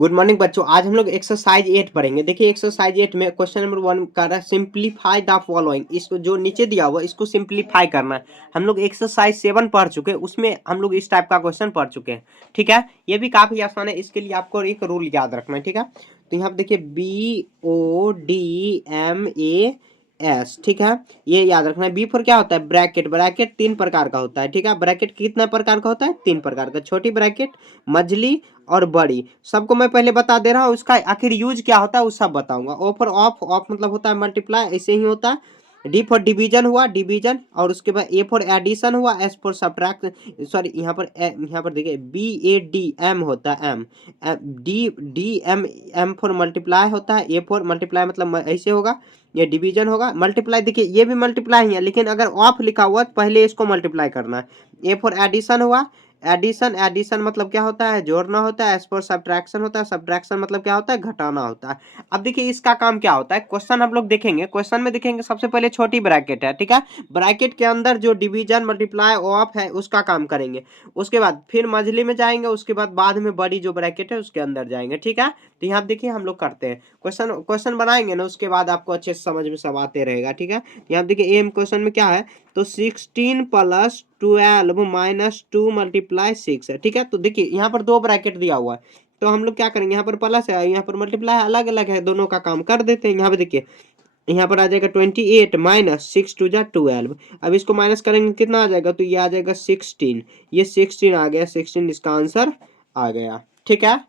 Good morning बच्चों। आज हम लोग एक्सरसाइज 8 पढ़ेंगे। देखिए एक्सरसाइज 8 में क्वेश्चन नंबर 1 कर रहा है सिंप्लीफाई द फॉलोइंग। इसको जो नीचे दिया हुआ इसको सिंप्लीफाई करना है। हम लोग एक्सरसाइज 7 पढ़ चुके हैं, उसमें हम लोग इस टाइप का क्वेश्चन पढ़ चुके हैं। ठीक है, ये भी काफी आसान है। इसके लिए आपको एक रूल याद रखना है। ठीक है, तो यहाँ पे देखिए BODMAS। ठीक है, ये याद रखना है। बी फॉर क्या होता है? ब्रैकेट। ब्रैकेट 3 प्रकार का होता है। ठीक है, ब्रैकेट कितना प्रकार का होता है? 3 प्रकार का। छोटी ब्रैकेट, मझली और बड़ी। सबको मैं पहले बता दे रहा हूँ, उसका आखिर यूज क्या होता है वो सब बताऊंगा। O for of. ऑफ मतलब होता है मल्टीप्लाई, ऐसे ही होता है। डी फॉर डिवीजन हुआ, डिवीजन। और उसके बाद ए फॉर एडिशन हुआ, एस फॉर सब्ट्रैक्ट। सॉरी, यहाँ पर देखिए BADM होता है, M. D M for multiply होता है। ए फॉर मल्टीप्लाई मतलब ऐसे होगा, ये डिवीजन होगा। मल्टीप्लाई देखिए ये भी मल्टीप्लाई ही है, लेकिन अगर ऑफ लिखा हुआ तो पहले इसको मल्टीप्लाई करना है। ए फॉर एडिशन हुआ। एडिशन, एडिशन मतलब क्या होता है? जोड़ना होता है। एज पर सब्ट्रैक्शन होता है। सब्ट्रैक्शन मतलब क्या होता है? घटाना होता है। अब देखिए इसका काम क्या होता है, क्वेश्चन हम लोग देखेंगे। क्वेश्चन में देखेंगे सबसे पहले छोटी ब्रैकेट है। ठीक है, ब्रैकेट के अंदर जो डिवीजन, मल्टीप्लाई, ऑफ है उसका काम करेंगे। उसके बाद फिर मझली में जाएंगे, उसके बाद में बड़ी जो ब्रैकेट है उसके अंदर जाएंगे। ठीक है, तो यहाँ देखिए हम लोग करते हैं क्वेश्चन। क्वेश्चन बनाएंगे ना, उसके बाद आपको अच्छे से समझ में सब आते रहेगा। ठीक है, यहाँ देखिए एम क्वेश्चन में क्या है, तो 16 + 12 - 2 × 6 है। ठीक है, तो देखिए यहाँ पर 2 ब्रैकेट दिया हुआ है, तो हम लोग क्या करेंगे, यहाँ पर प्लस है, यहाँ पर मल्टीप्लाई, अलग अलग है, दोनों का काम कर देते हैं। यहाँ पे देखिए, यहाँ पर आ जाएगा 28 - 6 × 2 = 12। अब इसको माइनस करेंगे कितना आ जाएगा, तो ये आ जाएगा 16। ये 16 आ गया, 16 इसका आंसर आ गया। ठीक है,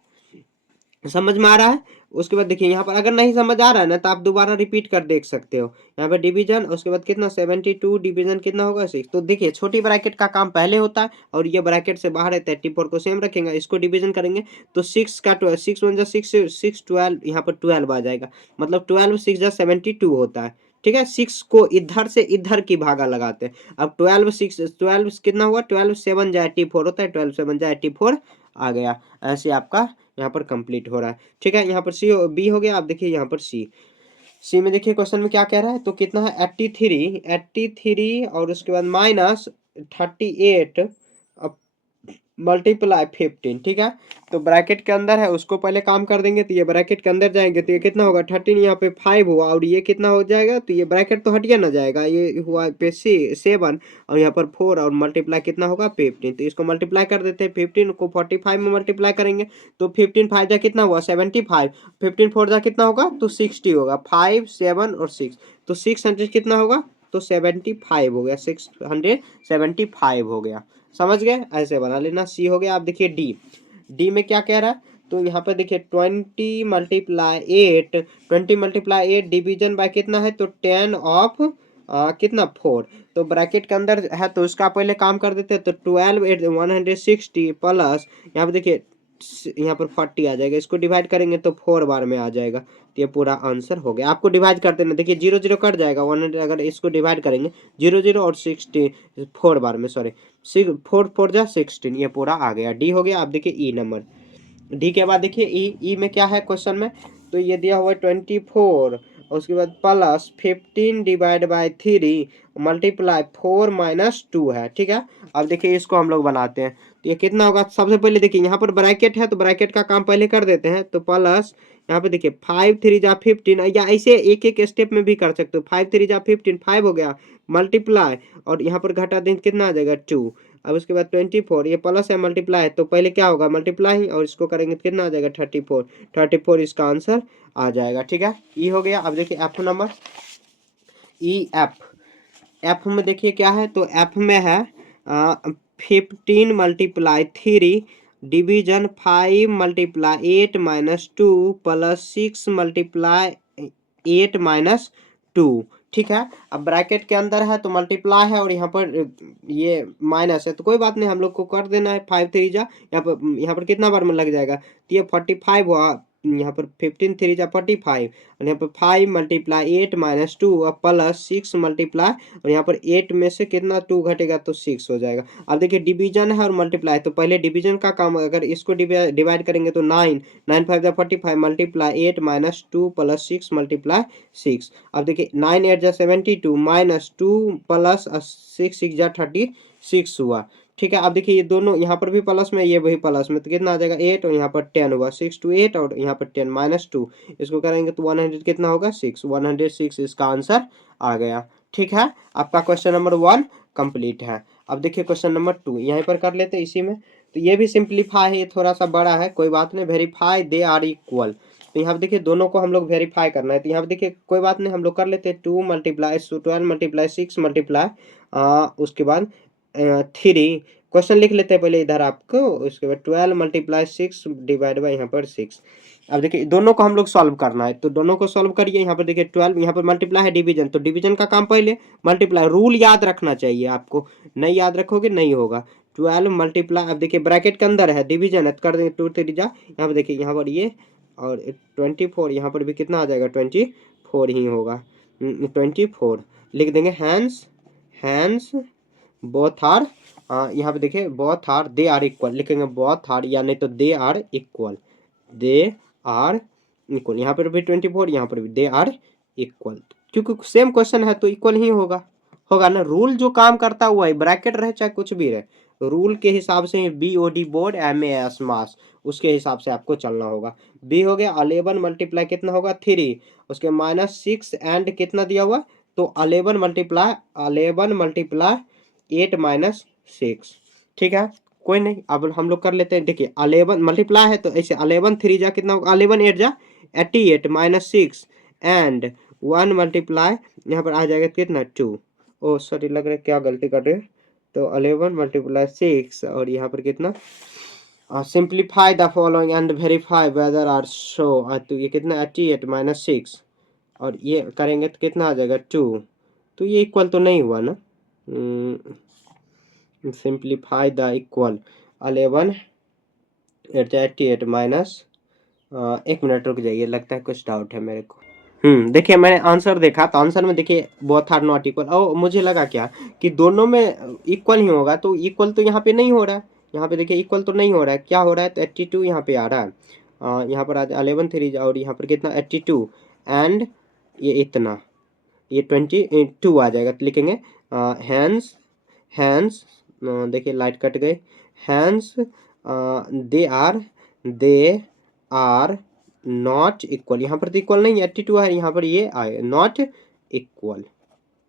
समझ में आ रहा है? उसके बाद देखिए यहाँ पर अगर नहीं समझ आ रहा है ना, तो आप दोबारा रिपीट कर देख सकते हो। यहाँ पर डिवीजन, उसके बाद कितना 72 डिवीजन कितना होगा 6। तो देखिए छोटी ब्रैकेट का काम पहले होता है, और ये ब्रैकेट से बाहर है 34 को सेम रखेंगे, इसको डिवीजन करेंगे तो 6 का 6 1 6 6 12, यहाँ पर 12 आ जाएगा। मतलब 12 6 × 72 होता है। ठीक है, 6 को इधर से इधर की भागा लगाते हैं। अब 12 कितना हुआ, 12 7 × 84 होता है, 12 7 × 84 आ गया। ऐसे आपका यहाँ पर कंप्लीट हो रहा है। ठीक है, यहाँ पर बी हो गया। आप देखिए यहाँ पर सी में देखिए क्वेश्चन में क्या कह रहा है, तो कितना है 83 और उसके बाद -38 मल्टीप्लाई 15। ठीक है, तो ब्रैकेट के अंदर है, उसको पहले काम कर देंगे। तो ये ब्रैकेट के अंदर जाएंगे तो ये कितना होगा 13, यहाँ पे 5 हुआ, और ये कितना हो जाएगा, तो ये ब्रैकेट तो हटिया ना जाएगा, ये हुआ पे 7, और यहाँ पर 4, और मल्टीप्लाई कितना होगा 15। तो इसको मल्टीप्लाई कर देते हैं, 15 को 45 में मल्टीप्लाई करेंगे तो 15 5 जा कितना हुआ 75, 15 4 जा कितना होगा, तो 60 होगा। 5 7 और 6, तो 600 कितना होगा, तो 75 हो गया, 675 हो गया। समझ गए? ऐसे बना लेना। सी हो गया। आप देखिए डी। डी में क्या कह रहा है, तो यहाँ पर देखिए 20 × 8 डिवीजन बाय कितना है, तो 10 ऑफ कितना 4। तो ब्रैकेट के अंदर है तो उसका पहले काम कर देते हैं। तो 12 160 प्लस, यहाँ पे देखिए यहाँ पर 40 आ जाएगा, इसको डिवाइड करेंगे तो 4 बार में आ जाएगा। तो ये पूरा आंसर हो गया। आपको डिवाइड कर देना, देखिए 0 0 कट जाएगा, 100 अगर इसको डिवाइड करेंगे 0 0 और 60 4 बार में, सॉरी 4 4 जा 16, ये पूरा आ गया। डी हो गया। आप देखिए ई नंबर। डी के बाद देखिए ई में क्या है क्वेश्चन में, तो ये दिया हुआ है 24, उसके बाद प्लस 15 डिवाइड बाय 3 मल्टीप्लाई 4 - 2 है। ठीक है, अब देखिए इसको हम लोग बनाते हैं। तो ये कितना होगा, सबसे पहले देखिए यहाँ पर ब्रैकेट है, तो ब्रैकेट का काम पहले कर देते हैं। तो प्लस यहाँ पे देखिए 5 3 जा 15, या ऐसे एक एक स्टेप में भी कर सकते हो। 5 3 जा 15, 5 हो गया, मल्टीप्लाई, और यहाँ पर घटा दें कितना आ जाएगा 2। अब उसके बाद 24, ये प्लस है मल्टीप्लाई है, तो पहले क्या होगा मल्टीप्लाई, और इसको करेंगे तो कितना आ जाएगा 34 इसका आंसर आ जाएगा। ठीक है, ई हो गया। अब देखिए F number, E F. F में देखिए क्या है, तो एफ में है 15 × 3 डिवीजन 5 × 8 - 2 प्लस 6 × 8 - 2। ठीक है, अब ब्रैकेट के अंदर है तो मल्टीप्लाई है, और यहाँ पर ये माइनस है, तो कोई बात नहीं, हम लोग को कर देना है। 5 3 जा, यहाँ पर कितना बार में लग जाएगा, तो ये 45 हुआ। यहाँ पर 15 3 जा 45, और यहाँ पर 5 × 8 - 2 और प्लस 6 मल्टीप्लाई, और यहाँ पर 8 में से कितना 2 घटेगा, तो 6 हो जाएगा। अब देखिए डिवीजन है और मल्टीप्लाई, तो पहले डिवीजन का काम, अगर इसको डिवाइड करेंगे तो 9 9 5 जा 45 मल्टीप्लाई 8 - 2 प्लस 6 मल्टीप्लाई 6। अब देखिए 9 8 जा 72 -2 प्लस 6 6 जा 36 हुआ। ठीक है। अब देखिए ये दोनों यहाँ पर भी प्लस में, ये वही प्लस में, तो कितना आ जाएगा 8 और यहाँ पर 10 हुआ, 6 to 8 और यहाँ पर 10 -2, इसको करेंगे तो 100 कितना होगा 6, 106 इसका आंसर आ गया। ठीक है, आपका क्वेश्चन नंबर 1 कंप्लीट है। अब देखिए क्वेश्चन नंबर 2 यहीं पर कर लेते हैं इसी में। तो ये भी सिंप्लीफाई है, ये थोड़ा सा बड़ा है, कोई बात नहीं। वेरीफाई दे आर इक्वल, तो यहाँ पर देखिए दोनों को हम लोग वेरीफाई करना है, तो यहाँ पर देखिए कोई बात नहीं, हम लोग कर लेते हैं 2 मल्टीप्लाई 12 मल्टीप्लाई 6 मल्टीप्लाई उसके बाद 3। क्वेश्चन लिख लेते हैं पहले इधर आपको, उसके बाद 12 मल्टीप्लाई 6 डिवाइड बाई यहाँ पर 6। अब देखिए दोनों को हम लोग सॉल्व करना है, तो दोनों को सॉल्व करिए। यहाँ पर देखिए 12, यहाँ पर मल्टीप्लाई है डिवीजन, तो डिवीजन का काम पहले, मल्टीप्लाई रूल याद रखना चाहिए आपको, नहीं याद रखोगे नहीं होगा। 12 मल्टीप्लाई, अब देखिए ब्रैकेट के अंदर है, डिवीजन है, तो कर देंगे 2 3 जा, यहाँ पर देखिए यहाँ पर ये और 24, यहाँ पर भी कितना आ जाएगा 24 ही होगा, 24 लिख देंगे। हैंस हैंस बोथ आर, यहाँ पे देखिए both are they are equal लिखेंगे, बोथ आर या नहीं तो they are equal, they are equal, यहाँ पर भी 24, यहाँ पर भी दे आर इक्वल, क्योंकि सेम क्वेश्चन है तो इक्वल ही होगा, होगा ना। रूल जो काम करता हुआ है, ब्रैकेट रहे चाहे कुछ भी रहे, रूल के हिसाब से BOD बोर्ड, MAS मास, उसके हिसाब से आपको चलना होगा। बी हो गया 11 मल्टीप्लाई कितना होगा 3, उसके -6 एंड कितना दिया हुआ, तो 11 मल्टीप्लाई 8 -6। ठीक है, कोई नहीं, अब हम लोग कर लेते हैं। देखिए 11 मल्टीप्लाई है, तो ऐसे 11 3 जा कितना होगा, 11 8 जा 88 -6 एंड 1 मल्टीप्लाई यहाँ पर आ जाएगा कितना 2। ओ सॉरी, लग रहा है क्या गलती कर रहे हैं, तो 11 मल्टीप्लाई 6 और यहाँ पर कितना, simplify the following and verify whether are show, तो ये कितना 88 -6 और ये करेंगे तो कितना आ जाएगा 2, तो ये इक्वल तो नहीं हुआ ना। सिंप्लीफाई द इक्वल 11 88 माइनस, एक मिनट रुक जाइए, लगता है कुछ डाउट है मेरे को। देखिए मैंने आंसर देखा, तो आंसर में देखिए बोथ आर नॉट इक्वल, और मुझे लगा क्या कि दोनों में इक्वल ही होगा, तो इक्वल तो यहाँ पे नहीं हो रहा है, यहाँ पे देखिए इक्वल तो नहीं हो रहा है, क्या हो रहा है, तो 82 यहाँ पे आ रहा है, यहाँ पर आ 11 3 और यहाँ पर कितना 82 एंड ये इतना, ये 22 आ जाएगा, तो लिखेंगे हैंस हैंस, देखिए लाइट कट गई, hence they are not equal, यहाँ पर तो इक्वल नहीं है, 82 है, यहाँ पर ये आए नॉट इक्वल।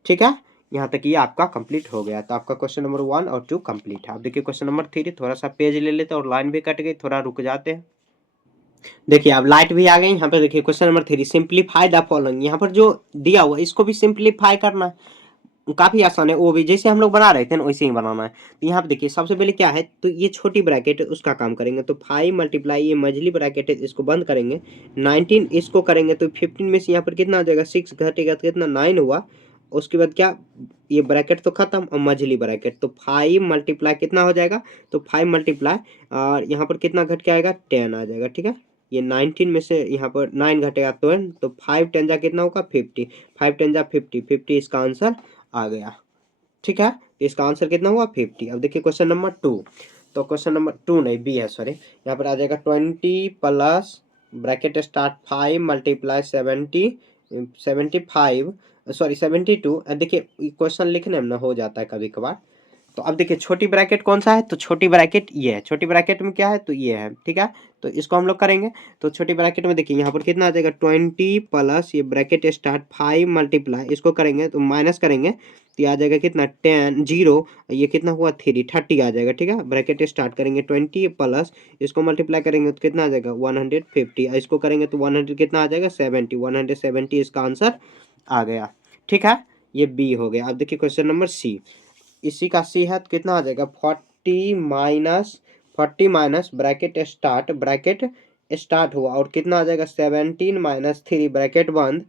ठीक है, यहाँ तक ये आपका कंप्लीट हो गया, तो आपका क्वेश्चन नंबर 1 और 2 कंप्लीट है। अब देखिए क्वेश्चन नंबर 3, थोड़ा सा पेज ले लेते हैं और लाइन भी कट गई, थोड़ा रुक जाते हैं। देखिए अब लाइट भी आ गई, यहाँ पर देखिए question number 3, simplify the following, यहाँ पर जो दिया हुआ इसको भी सिंप्लीफाई करना है, काफी आसान है, वो भी जैसे हम लोग बना रहे थे ना वैसे ही बनाना है। तो यहाँ पे देखिए सबसे पहले क्या है, तो ये छोटी ब्रैकेट है उसका काम करेंगे, तो 5 मल्टीप्लाई ये मझली ब्रैकेट है इसको बंद करेंगे, 19 इसको करेंगे, तो 15 में से यहाँ पर कितना आ जाएगा 6 घटेगा तो कितना 9 हुआ, उसके बाद क्या, ये ब्रैकेट तो खत्म और मझली ब्रैकेट, तो 5 मल्टीप्लाई कितना हो जाएगा, तो 5 मल्टीप्लाई और यहाँ पर कितना घट के आएगा 10 आ जाएगा। ठीक है, ये 19 में से यहाँ पर 9 घटेगा तो 5 10 जा कितना होगा 50, 5 10 जा 50, 50 इसका आंसर आ गया। ठीक है, तो इसका आंसर कितना हुआ 50। अब देखिए क्वेश्चन नंबर 2, तो क्वेश्चन नंबर 2 नहीं बी है सॉरी, यहाँ पर आ जाएगा 20 plus bracket start 5 multiply 75 sorry 72। देखिए क्वेश्चन लिखने में ना हो जाता है कभी कभार, तो अब देखिए छोटी ब्रैकेट कौन सा है, तो छोटी ब्रैकेट ये है, छोटी ब्रैकेट में क्या है, तो ये है। ठीक है, तो इसको हम लोग करेंगे, तो छोटी ब्रैकेट में देखिए यहाँ पर कितना आ जाएगा 20 प्लस ये ब्रैकेट स्टार्ट 5 मल्टीप्लाई, इसको करेंगे तो माइनस करेंगे तो ये आ जाएगा कितना 10 0, ये कितना हुआ 3 30 आ जाएगा। ठीक है, ब्रैकेट स्टार्ट करेंगे 20 प्लस इसको मल्टीप्लाई करेंगे तो कितना आ जाएगा 150, इसको करेंगे तो 100 कितना आ जाएगा 70, 170 इसका आंसर आ गया। ठीक है, ये बी हो गया। अब देखिए क्वेश्चन नंबर सी, इसी का सी है तो कितना आ जाएगा 40 माइनस ब्रैकेट स्टार्ट हुआ और कितना आ जाएगा 17 -3 ब्रैकेट बंद,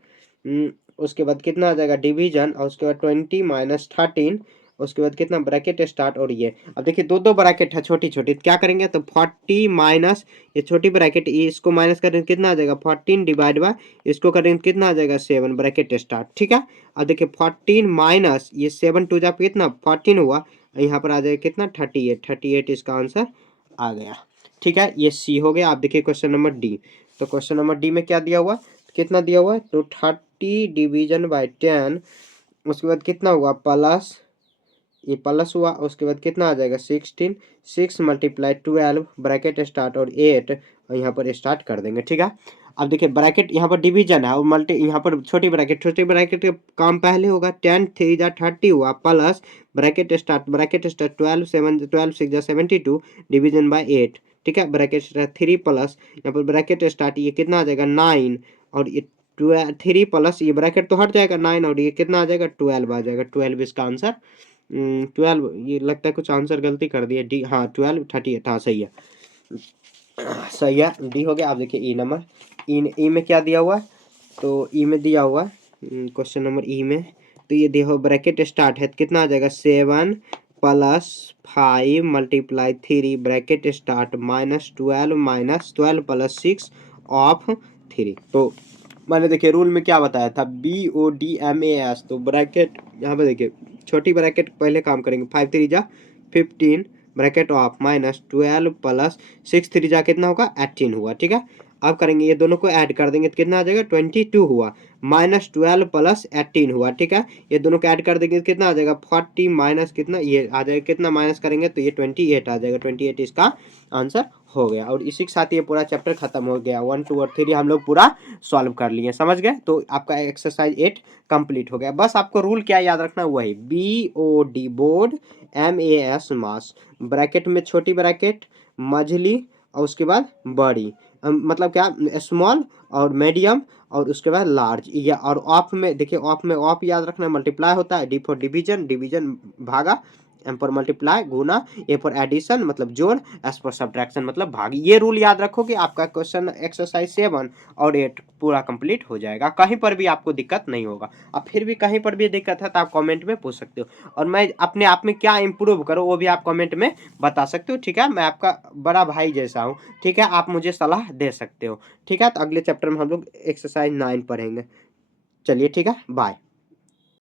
उसके बाद कितना आ जाएगा डिवीजन और उसके बाद 20 - 13, उसके बाद कितना ब्रैकेट स्टार्ट और ये। अब देखिए दो दो ब्रैकेट है छोटी छोटी, तो क्या करेंगे, तो 40 माइनस ये छोटी ब्रैकेट इसको माइनस करेंगे कितना आ जाएगा 14 डिवाइड बाय इसको करेंगे कितना आ जाएगा 7 ब्रैकेट स्टार्ट। ठीक है, अब देखिए 14 माइनस ये 7 टू जा कितना 14 हुआ, यहाँ पर आ जाएगा कितना 38 इसका आंसर आ गया। ठीक है, ये सी हो गया। आप देखिए क्वेश्चन नंबर डी, तो क्वेश्चन नंबर डी में क्या दिया हुआ, कितना दिया हुआ है, तो 30 डिवीजन बाय 10, उसके बाद कितना हुआ प्लस ये प्लस हुआ, उसके बाद कितना आ जाएगा 16, 6 मल्टीप्लाई 12 ब्रैकेट स्टार्ट और 8 और यहाँ पर स्टार्ट कर देंगे। ठीक है, अब देखिए ब्रैकेट यहाँ पर डिवीजन है और मल्टी यहाँ पर छोटी ब्रैकेट का काम पहले होगा। 10 3 जा 30 हुआ प्लस ब्रैकेट स्टार्ट 12 7 12 6 जा 72 डिवीजन बाय 8। ठीक है, ब्रैकेट स्टार्ट 3 प्लस यहाँ पर ब्रैकेट स्टार्ट ये कितना आ जाएगा 9 और ये 3 प्लस ये ब्रैकेट तो हट जाएगा 9 और ये कितना आ जाएगा 12 आ जाएगा। 12 इसका आंसर 12 ये लगता है कुछ आंसर गलती कर दिया डी। हाँ 12 38 हाँ सही है, सही है, डी हो गया। आप देखिए ई नंबर, ई में क्या दिया हुआ है, तो ई में दिया हुआ क्वेश्चन नंबर ई में, तो ये देखो ब्रैकेट स्टार्ट है कितना आ जाएगा 7 plus 5 multiply 3 bracket start -12 plus 6 of 3। तो मैंने देखिए रूल में क्या बताया था BODMAS, तो ब्रैकेट यहाँ पे देखिए छोटी ब्रैकेट पहले काम करेंगे 5 3 जा 15 ब्रैकेट ऑफ -12 प्लस 6 3 जा कितना होगा 18 हुआ। ठीक है, अब करेंगे ये दोनों को ऐड कर देंगे तो कितना आ जाएगा 22 हुआ, -12 प्लस 18 हुआ। ठीक है, ये दोनों को ऐड कर देंगे तो कितना आ जाएगा 40 माइनस कितना ये आ जाएगा, कितना माइनस करेंगे तो ये 28 आ जाएगा। 28 इसका आंसर हो गया और इसी के साथ ये पूरा चैप्टर खत्म हो गया। 1 2 और 3 हम लोग पूरा सॉल्व कर लिए, समझ गए। तो आपका एक्सरसाइज 8 कंप्लीट हो गया। बस आपको रूल क्या याद रखना, वही BOD बोर्ड, MAS मास, ब्रैकेट में छोटी ब्रैकेट मझली और उसके बाद बड़ी, मतलब क्या स्मॉल और मीडियम और उसके बाद लार्ज। या और ऑफ में देखिए, ऑफ में ऑफ याद रखना मल्टीप्लाई होता है, डी फॉर डिवीजन, डिवीजन भागा, एम फॉर मल्टीप्लाई गुना, ए फॉर एडिशन मतलब जोड़, एस फॉर सब्ट्रैक्शन मतलब भाग। ये रूल याद रखो कि आपका क्वेश्चन एक्सरसाइज 7 और 8 पूरा कंप्लीट हो जाएगा, कहीं पर भी आपको दिक्कत नहीं होगा। अब फिर भी कहीं पर भी दिक्कत है तो आप कमेंट में पूछ सकते हो और मैं अपने आप में क्या इंप्रूव करूँ वो भी आप कमेंट में बता सकते हो। ठीक है, मैं आपका बड़ा भाई जैसा हूँ। ठीक है, आप मुझे सलाह दे सकते हो। ठीक है, तो अगले चैप्टर में हम लोग एक्सरसाइज 9 पढ़ेंगे। चलिए ठीक है, बाय।